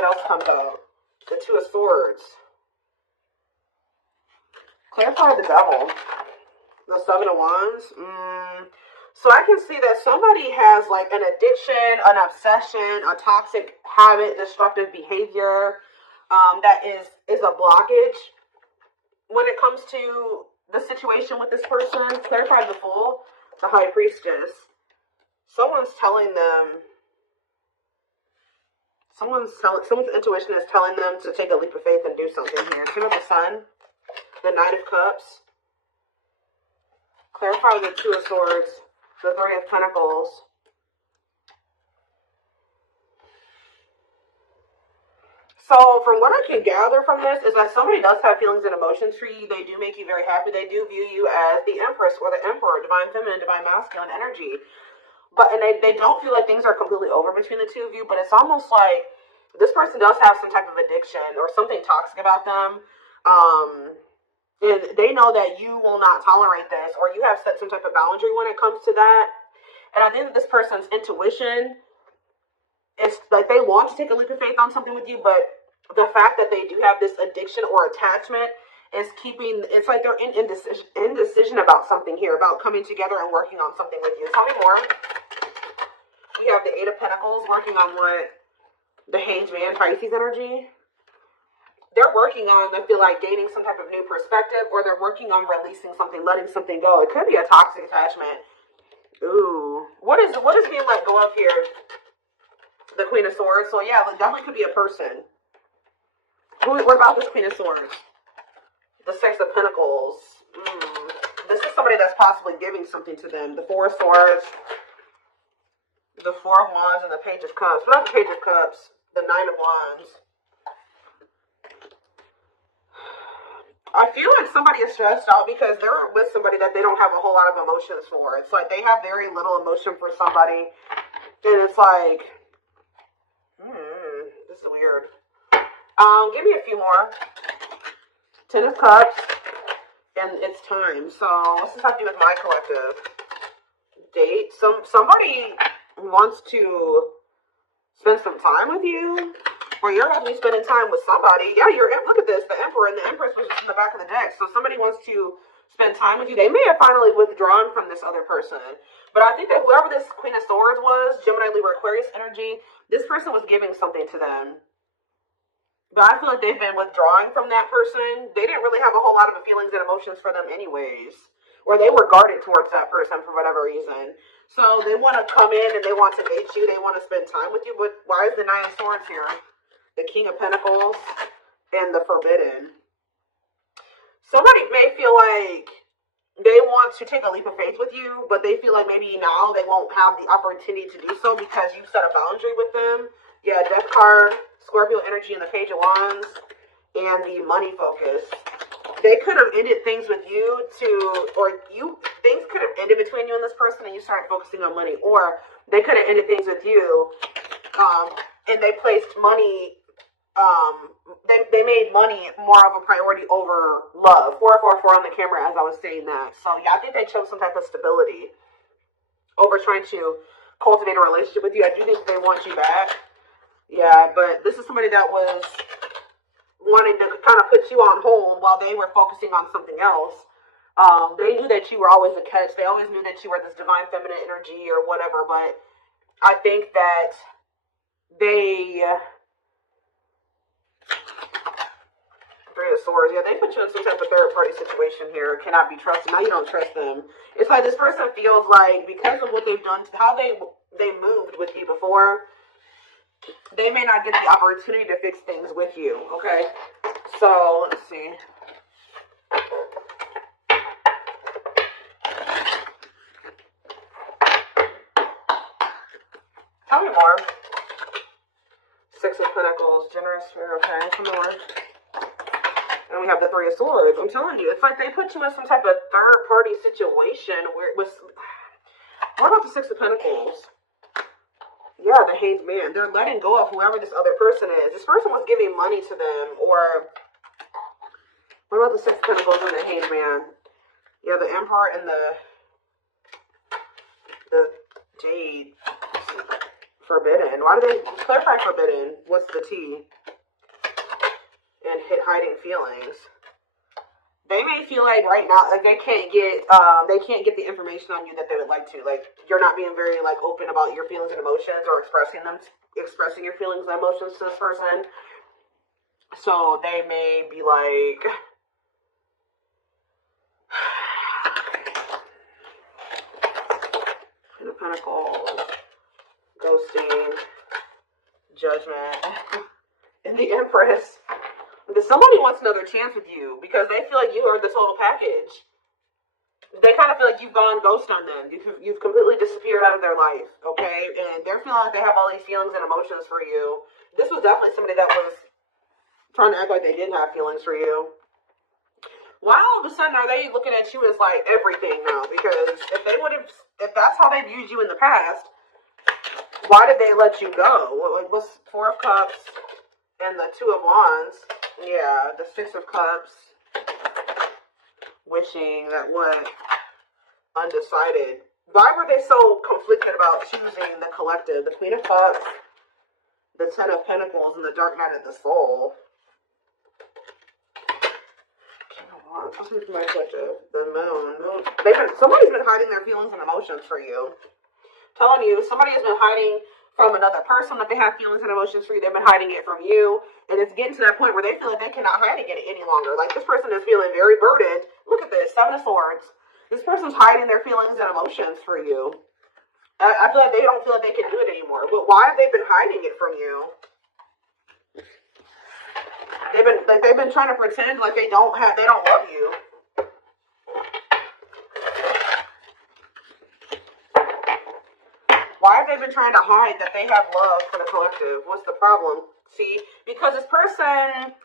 what else comes out. The Two of Swords. Clarify the Devil. The Seven of Wands. So I can see that somebody has like an addiction, an obsession, a toxic habit, destructive behavior that is a blockage when it comes to the situation with this person. Clarify the Fool, the High Priestess. Someone's telling them, someone's intuition is telling them to take a leap of faith and do something here. King of the Sun, the Knight of Cups. Clarify the Two of Swords, the Three of Pentacles. So from what I can gather from this is that somebody does have feelings and emotions for you. They do make you very happy. They do view you as the Empress or the Emperor, divine feminine, divine masculine energy. And they don't feel like things are completely over between the two of you, but it's almost like this person does have some type of addiction or something toxic about them. And they know that you will not tolerate this, or you have set some type of boundary when it comes to that. And I think that this person's intuition is like they want to take a leap of faith on something with you, but the fact that they do have this addiction or attachment is keeping, it's like they're in indecision about something here, about coming together and working on something with you. Tell me more. We have the Eight of Pentacles working on what? The Hanged Man, Pisces energy. They're working on, I feel like, gaining some type of new perspective, or they're working on releasing something, letting something go. It could be a toxic attachment. Ooh. What is being let go of here? The Queen of Swords. So yeah, it definitely could be a person. What about this Queen of Swords? The Six of Pentacles. This is somebody that's possibly giving something to them. The Four of Swords. The Four of Wands and the Page of Cups. What about the Page of Cups? The Nine of Wands. I feel like somebody is stressed out because they're with somebody that they don't have a whole lot of emotions for. It's like they have very little emotion for somebody. And it's like, this is weird. Give me a few more. Ten of Cups. And it's time. So, what's this have to do with my collective? Date. Somebody wants to spend some time with you. Or you're actually spending time with somebody. Yeah, look at this. The Emperor and the Empress was just in the back of the deck. So, somebody wants to spend time with you. They may have finally withdrawn from this other person. But I think that whoever this Queen of Swords was, Gemini, Libra, Aquarius energy, this person was giving something to them. But I feel like they've been withdrawing from that person. They didn't really have a whole lot of feelings and emotions for them anyways. Or they were guarded towards that person for whatever reason. So they want to come in and they want to date you. They want to spend time with you. But why is the Nine of Swords here? The King of Pentacles and the Forbidden. Somebody may feel like they want to take a leap of faith with you, but they feel like maybe now they won't have the opportunity to do so because you've set a boundary with them. Yeah, Death card, Scorpio energy, and the Page of Wands, and the Money focus. They could have ended things with you things could have ended between you and this person and you started focusing on money. Or they could have ended things with you, and they placed money, they made money more of a priority over love. 444 on the camera as I was saying that. So yeah, I think they chose some type of stability over trying to cultivate a relationship with you. I do think they want you back. Yeah, but this is somebody that was wanting to kind of put you on hold while they were focusing on something else. They knew that you were always a catch. They always knew that you were this divine feminine energy or whatever, but I think that they... Three of Swords. Yeah, they put you in some type of third-party situation here. Cannot be trusted. Now you don't trust them. It's like this person feels like because of what they've done, how they moved with you before, they may not get the opportunity to fix things with you, okay? So, let's see. Tell me more. Six of Pentacles, Generous Spirit, okay, some more. And we have the Three of Swords. I'm telling you, it's like they put you in some type of third-party situation where it was... What about the Six of Pentacles? Yeah, the Hanged Man. They're letting go of whoever this other person is. This person was giving money to them, or... What about the Six of Pentacles and the Hanged Man? Yeah, the Emperor and the Jade. Forbidden. Why do they clarify forbidden? What's the T? And hiding feelings. They may feel like right now, like they can't get the information on you that they would like to. Like you're not being very like open about your feelings and emotions, or expressing your feelings and emotions to this person. So they may be like, Ten of Pentacles, ghosting, Judgment, and the Empress. Somebody wants another chance with you because they feel like you are the total package. They kind of feel like you've gone ghost on them. You've completely disappeared out of their life, okay? And they're feeling like they have all these feelings and emotions for you. This was definitely somebody that was trying to act like they didn't have feelings for you. Why all of a sudden are they looking at you as like everything now? Because if that's how they viewed you in the past, why did they let you go? What's Four of Cups and the Two of Wands? Yeah, the Six of Cups. Wishing that what? Undecided. Why were they so conflicted about choosing the collective? The Queen of Cups, the Ten of Pentacles, and the Dark Night of the Soul. What's my collective? The Moon. Somebody's been hiding their feelings and emotions for you. Telling you, somebody has been hiding from another person that they have feelings and emotions for you. They've been hiding it from you. And it's getting to that point where they feel like they cannot hide it any longer. Like this person is feeling very burdened. Look at this, Seven of Swords. This person's hiding their feelings and emotions for you. I feel like they don't feel like they can do it anymore. But why have they been hiding it from you? They've been trying to pretend like they don't love you. Why have they been trying to hide that they have love for the collective? What's the problem? See, because this person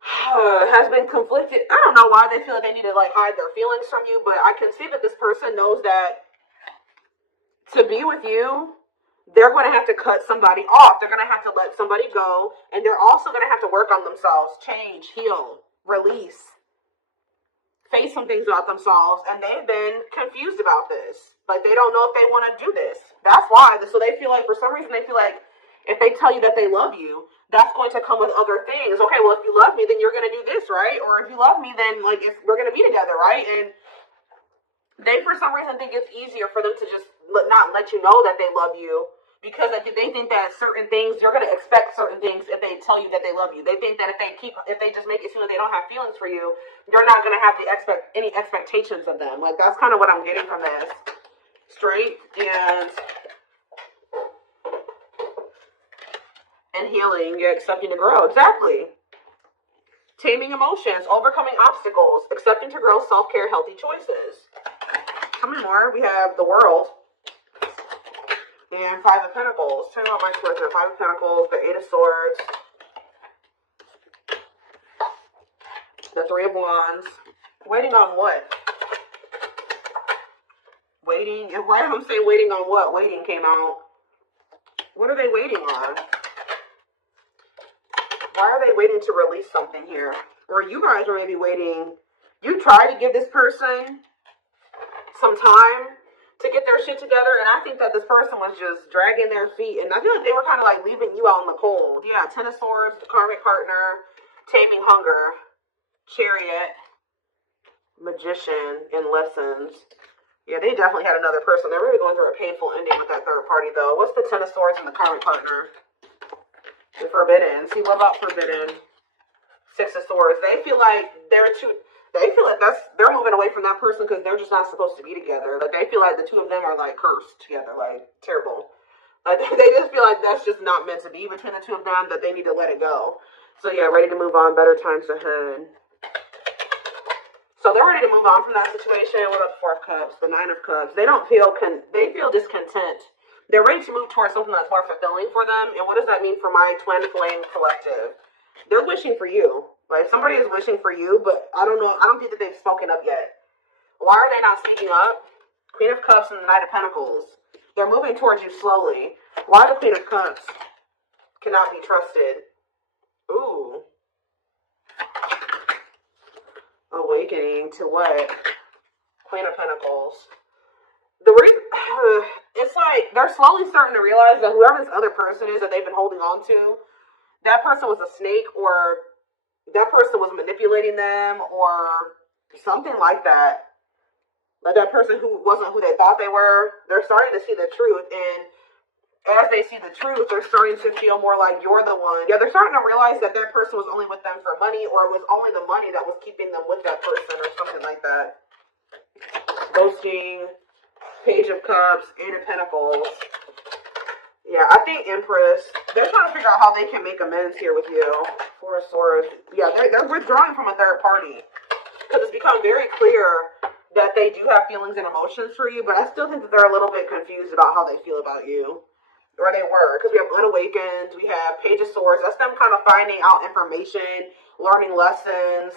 has been conflicted. I don't know why they feel like they need to like hide their feelings from you, but I can see that this person knows that to be with you, they're going to have to cut somebody off. They're going to have to let somebody go, and they're also going to have to work on themselves, change, heal, release, face some things about themselves, and they've been confused about this. Like, they don't know if they want to do this. That's why. So they feel like, for some reason, they feel like if they tell you that they love you, that's going to come with other things. Okay, well, if you love me, then you're going to do this, right? Or if you love me, then, like, if we're going to be together, right? And they, for some reason, think it's easier for them to just not let you know that they love you, because they think that certain things, you're going to expect certain things if they tell you that they love you. They think that if they just make it seem like they don't have feelings for you, you're not going to have any expectations of them. Like, that's kind of what I'm getting from this. Strength and healing, you're accepting to grow. Exactly. Taming emotions, overcoming obstacles, accepting to grow, self-care, healthy choices. How many more? We have the World and Five of Pentacles. Tell me about my collective. Five of Pentacles, the Eight of Swords, the Three of Wands. Waiting on what? Waiting. And why did I say waiting on what? Waiting came out. What are they waiting on? Why are they waiting to release something here? Or you guys are maybe waiting. You tried to give this person some time to get their shit together, and I think that this person was just dragging their feet, and I feel like they were kind of like leaving you out in the cold. Yeah, Ten of Swords, the Karmic Partner, Taming Hunger, Chariot, Magician, and Lessons. Yeah, they definitely had another person. They're really going through a painful ending with that third party, though. What's the Ten of Swords and the Karmic Partner? The Forbidden. See, what about Forbidden? Six of Swords. They feel like they're moving away from that person because they're just not supposed to be together. Like, they feel like the two of them are, like, cursed together. Like, terrible. Like, they just feel like that's just not meant to be between the two of them, that they need to let it go. So, yeah, ready to move on. Better times ahead. So they're ready to move on from that situation. What about the Four of Cups? The Nine of Cups. They feel discontent. They're ready to move towards something that's more fulfilling for them. And what does that mean for my twin flame collective? They're wishing for you. Like, somebody is wishing for you, but I don't know. I don't think that they've spoken up yet. Why are they not speaking up? Queen of Cups and the Knight of Pentacles. They're moving towards you slowly. Why the Queen of Cups cannot be trusted? Ooh. Awakening to what? Queen of Pentacles. The reason it's like they're slowly starting to realize that whoever this other person is that they've been holding on to, that person was a snake, or that person was manipulating them, or something like that. Like that person who wasn't who they thought they were, they're starting to see the truth. And as they see the truth, they're starting to feel more like you're the one. Yeah, they're starting to realize that that person was only with them for money, or it was only the money that was keeping them with that person, or something like that. Ghosting, Page of Cups, Eight of Pentacles. Yeah, I think Empress, they're trying to figure out how they can make amends here with you. Four of Swords. Yeah, they're withdrawing from a third party. Because it's become very clear that they do have feelings and emotions for you, but I still think that they're a little bit confused about how they feel about you. Or they were, because we have Unawakened, we have Page of Swords. That's them kind of finding out information, learning lessons,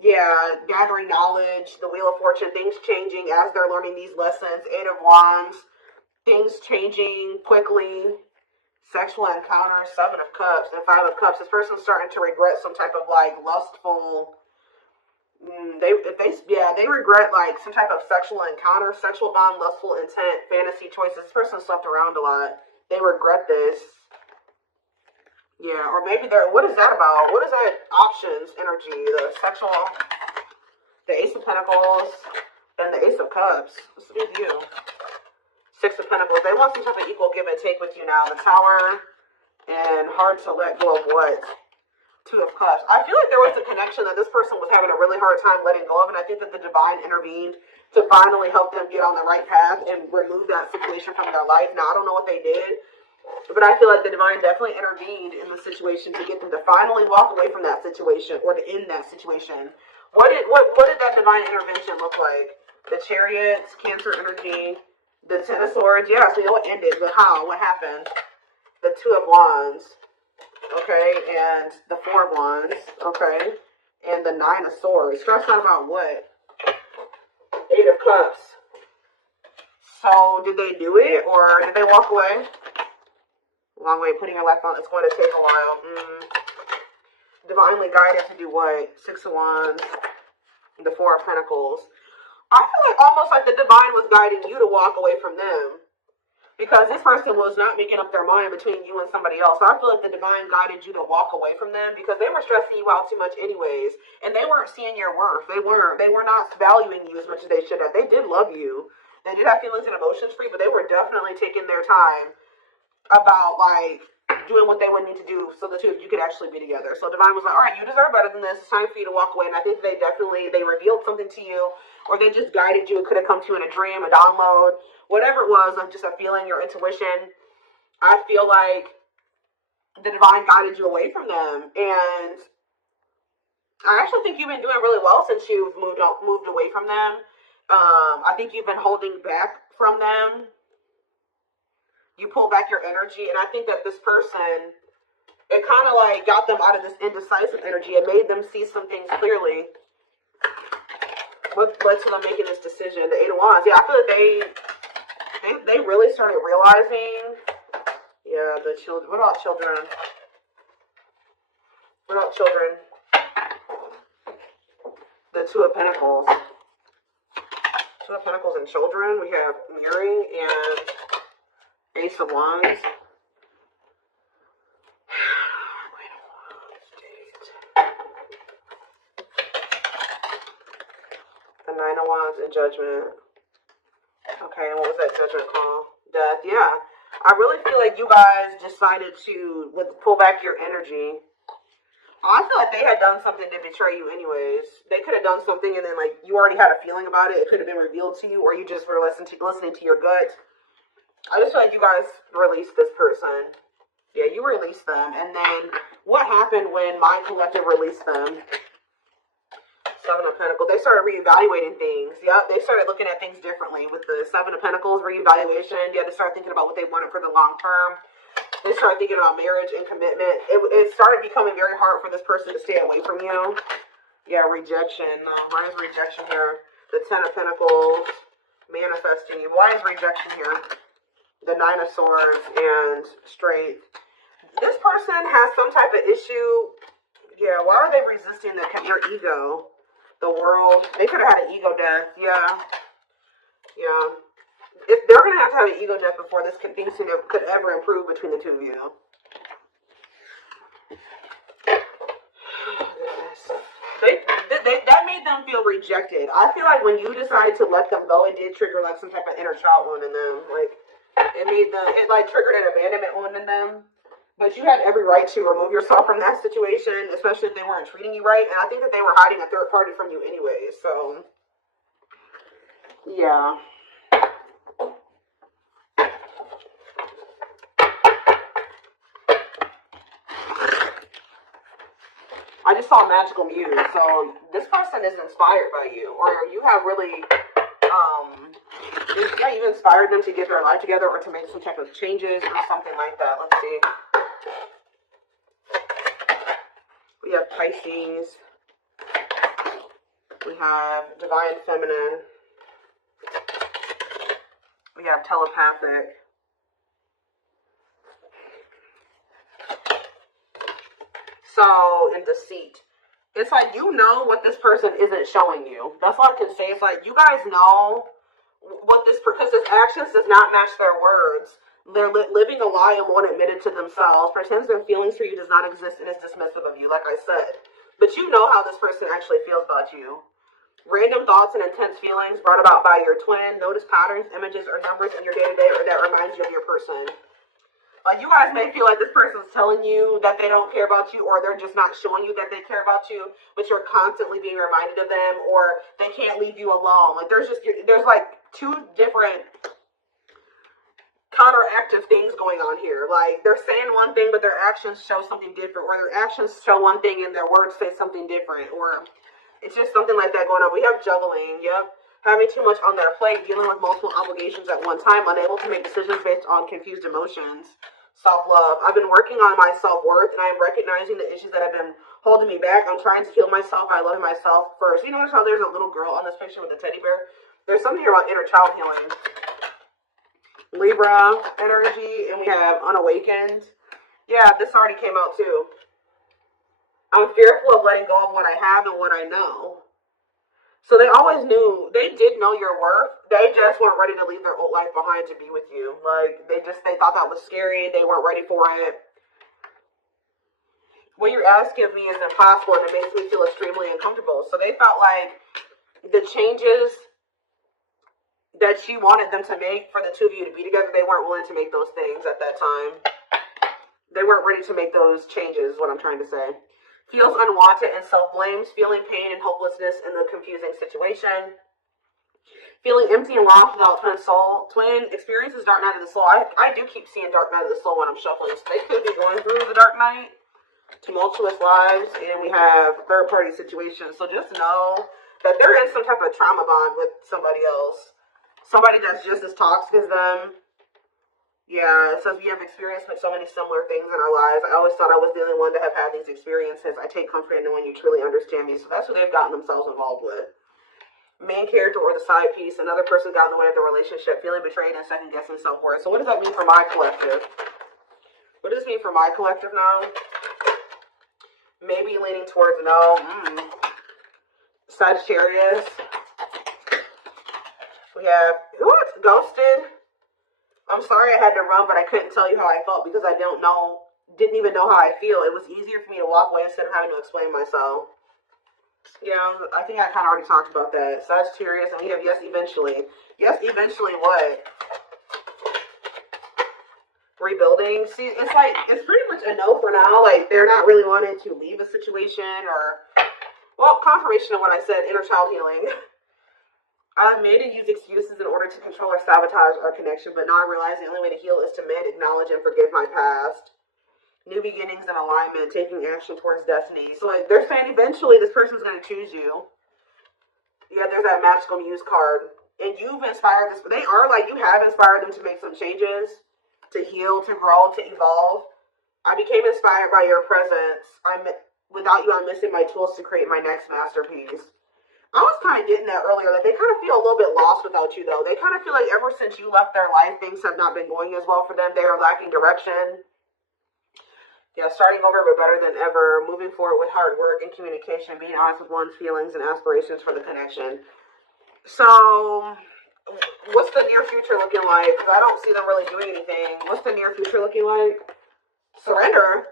yeah, gathering knowledge, the Wheel of Fortune, things changing as they're learning these lessons. Eight of Wands, things changing quickly, sexual encounters, Seven of Cups, and Five of Cups. This person's starting to regret some type of like lustful, they regret like some type of sexual encounter, sexual bond, lustful intent, fantasy choices. This person slept around a lot. They regret this. Yeah, or maybe they're, what is that about? What is that options energy? The sexual, the Ace of Pentacles, and the Ace of Cups. What's with you? Six of Pentacles. They want some type of equal give and take with you now. The Tower, and hard to let go of what? Two of Cups. I feel like there was a connection that this person was having a really hard time letting go of, and I think that the divine intervened to finally help them get on the right path and remove that situation from their life. Now, I don't know what they did, but I feel like the divine definitely intervened in the situation to get them to finally walk away from that situation, or to end that situation. What did that divine intervention look like? The Chariots, Cancer energy, the Ten of Swords. Yeah, so you know what ended, but how? What happened? The Two of Wands. Okay, and the Four of Wands, okay, and the Nine of Swords. Stressed out about what? Eight of Cups. So, did they do it, or did they walk away? Long way, putting your life on, it's going to take a while. Divinely guided to do what? Six of Wands, the Four of Pentacles. I feel like almost like the divine was guiding you to walk away from them. Because this person was not making up their mind between you and somebody else. So I feel like the divine guided you to walk away from them because they were stressing you out too much anyways. And they weren't seeing your worth. They were not valuing you as much as they should have. They did love you. They did have feelings and emotions for you, but they were definitely taking their time about like doing what they would need to do so the two of you could actually be together. So divine was like, all right, you deserve better than this. It's time for you to walk away. And I think they revealed something to you, or they just guided you. It could have come to you in a dream, a download, whatever it was, of just a feeling, your intuition. I feel like the divine guided you away from them. And I actually think you've been doing really well since you've moved away from them. I think you've been holding back from them. You pull back your energy. And I think that this person, it kind of like got them out of this indecisive energy. It made them see some things clearly. What led to them making this decision? The Eight of Wands. Yeah, I feel like they really started realizing. Yeah, the children. What about children? What about children? The Two of Pentacles. Two of Pentacles and children. We have mirroring and Ace of Wands. The Nine of Wands and Judgment. Okay, and what was that Judgment called? Death. Yeah. I really feel like you guys decided to pull back your energy. I feel like they had done something to betray you anyways. They could have done something and then like you already had a feeling about it. It could have been revealed to you, or you just were listening to your gut. I just feel like you guys released this person. Yeah, you released them. And then what happened when my collective released them? Seven of Pentacles. They started reevaluating things. Yeah, they started looking at things differently with the Seven of Pentacles reevaluation. Yeah, they started thinking about what they wanted for the long term. They started thinking about marriage and commitment. It started becoming very hard for this person to stay away from you. Yeah, rejection. Why is rejection here? The Ten of Pentacles, manifesting you. Why is rejection here? The Nine of Swords and straight. This person has some type of issue. Yeah, why are they resisting your ego? The World. They could have had an ego death. Yeah. Yeah. They're going to have have an ego death before this could ever improve between the two of you. That made them feel rejected. I feel like when you decided to let them go, it did trigger like some type of inner child wound in them. Like it like triggered an abandonment wound in them. But you had every right to remove yourself from that situation, especially if they weren't treating you right. And I think that they were hiding a third party from you anyway. So yeah. I just saw Magical Muse, so this person is inspired by you, or you have really, you've inspired them to get their life together or to make some type of changes or something like that. Let's see. We have Pisces. We have Divine Feminine. We have Telepathic. So, in Deceit, it's like you know what this person isn't showing you. That's all I can say. It's like you guys know what because his actions does not match their words. They're living a lie and won't admit it to themselves. Pretends their feelings for you does not exist and is dismissive of you, like I said. But you know how this person actually feels about you. Random thoughts and intense feelings brought about by your twin. Notice patterns, images, or numbers in your day-to-day or that reminds you of your person. You guys may feel like this person's telling you that they don't care about you, or they're just not showing you that they care about you, but you're constantly being reminded of them, or they can't leave you alone. Like there's like two different counteractive things going on here. Like they're saying one thing, but their actions show something different, or their actions show one thing and their words say something different, or it's just something like that going on. We have juggling, yep. Having too much on their plate, dealing with multiple obligations at one time, unable to make decisions based on confused emotions. Self-love. I've been working on my self-worth, and I am recognizing the issues that have been holding me back. I'm trying to heal myself by loving myself first. You notice how there's a little girl on this picture with a teddy bear? There's something here about inner child healing. Libra energy, and we have unawakened. Yeah, this already came out too. I'm fearful of letting go of what I have and what I know. So they always knew, they did know your worth. They just weren't ready to leave their old life behind to be with you. Like, they thought that was scary. They weren't ready for it. What you're asking of me is impossible, and it makes me feel extremely uncomfortable. So they felt like the changes that you wanted them to make for the two of you to be together, they weren't willing to make those things at that time. They weren't ready to make those changes, is what I'm trying to say. Feels unwanted and self-blames, feeling pain and hopelessness in the confusing situation. Feeling empty and lost without twin experiences dark night of the soul. I do keep seeing dark night of the soul when I'm shuffling. So they could be going through the dark night. Tumultuous lives. And we have third-party situations. So just know that they're in some type of trauma bond with somebody else. Somebody that's just as toxic as them. Yeah, it says we have experienced so many similar things in our lives. I always thought I was the only one to have had these experiences. I take comfort in knowing you truly understand me. So that's who they've gotten themselves involved with. Main character or the side piece. Another person got in the way of the relationship, feeling betrayed and second-guessing self-worth. So what does that mean for my collective? What does this mean for my collective now? Maybe leaning towards no. Sagittarius. We have, what? Ghosted. I'm sorry I had to run, but I couldn't tell you how I felt because I didn't even know how I feel. It was easier for me to walk away instead of having to explain myself. Yeah, I think I kind of already talked about that. Sagittarius, and we have yes, eventually. Yes, eventually what? Rebuilding. See, it's like, it's pretty much a no for now. Like, they're not really wanting to leave a situation or, well, confirmation of what I said, inner child healing. I've made and used excuses in order to control or sabotage our connection, but now I realize the only way to heal is to mend, acknowledge, and forgive my past. New beginnings and alignment, taking action towards destiny. So like, they're saying eventually this person's going to choose you. Yeah, there's that Magical Muse card. And you've inspired this. They are like, you have inspired them to make some changes, to heal, to grow, to evolve. I became inspired by your presence. Without you, I'm missing my tools to create my next masterpiece. I was kind of getting that earlier. Like, they kind of feel a little bit lost without you, though. They kind of feel like ever since you left their life, things have not been going as well for them. They are lacking direction. Yeah, starting over, but better than ever. Moving forward with hard work and communication. Being honest with one's feelings and aspirations for the connection. So, What's the near future looking like? Because I don't see them really doing anything. What's the near future looking like? Surrender.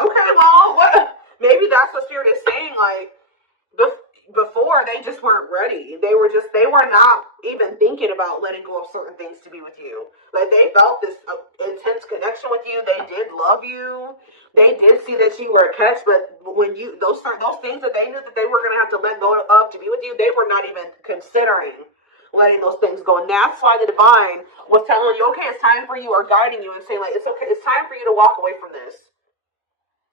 Okay, well, what? Maybe that's what Spirit is saying. Like, before, they just weren't ready. They were not even thinking about letting go of certain things to be with you. Like, they felt this intense connection with you. They did love you. They did see that you were a catch, but when those things that they knew that they were going to have to let go of to be with you, they were not even considering letting those things go. And that's why the divine was telling you, okay, it's time for you, or guiding you and saying, like, it's okay, it's time for you to walk away from this.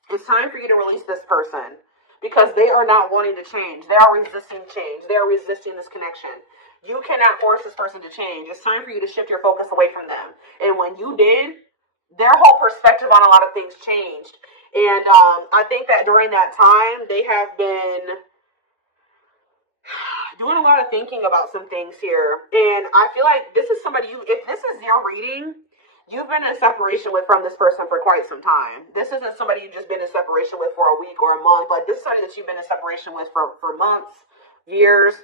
It's time for you to release this person, because they are not wanting to change. They are resisting change. They are resisting this connection. You cannot force this person to change. It's time for you to shift your focus away from them. And when you did, their whole perspective on a lot of things changed. And I think that during that time, they have been doing a lot of thinking about some things here. And I feel like this is somebody if this is your reading, you've been in separation from this person for quite some time. This isn't somebody you've just been in separation with for a week or a month. Like, this is somebody that you've been in separation with for months, years.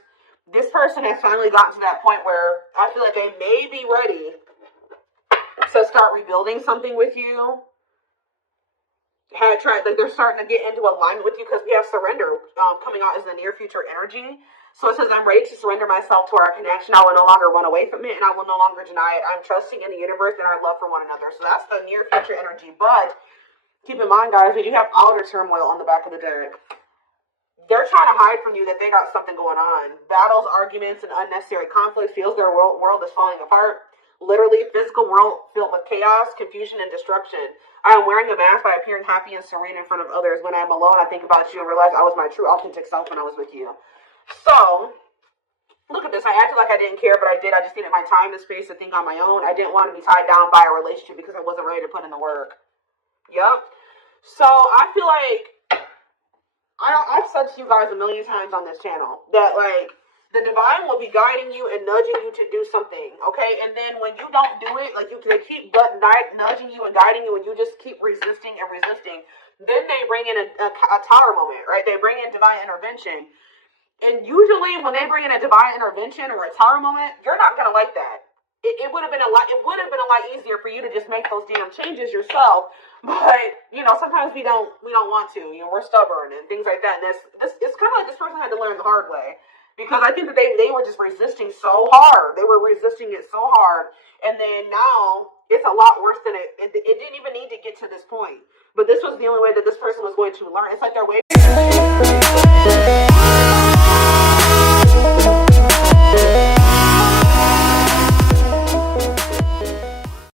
This person has finally gotten to that point where I feel like they may be ready to start rebuilding something with you. They're starting to get into alignment with you, because we have surrender coming out as the near future energy. So it says, I'm ready to surrender myself to our connection. I will no longer run away from it, and I will no longer deny it. I'm trusting in the universe and our love for one another. So that's the near future energy. But keep in mind, guys, we do have outer turmoil on the back of the deck. They're trying to hide from you that they got something going on. Battles, arguments, and unnecessary conflict feels their world is falling apart. Literally, physical world filled with chaos, confusion, and destruction. I am wearing a mask by appearing happy and serene in front of others. When I'm alone, I think about you and realize I was my true, authentic self when I was with you. So, look at this. I acted like I didn't care, but I did. I just needed my time and space to think on my own. I didn't want to be tied down by a relationship because I wasn't ready to put in the work. Yep. So, I feel like I've said to you guys a million times on this channel that, like, the divine will be guiding you and nudging you to do something, okay? And then when you don't do it, like, they keep nudging you and guiding you, and you just keep resisting and resisting, then they bring in a tower moment, right? They bring in divine intervention. And usually when they bring in a divine intervention or a tower moment, you're not going to like that. It would have been a lot easier for you to just make those damn changes yourself. But, you know, sometimes we don't want to. You know, we're stubborn and things like that. And it's kind of like this person had to learn the hard way. Because I think that they were just resisting so hard. They were resisting it so hard. And then now it's a lot worse than it didn't even need to get to this point. But this was the only way that this person was going to learn. It's like they're waiting.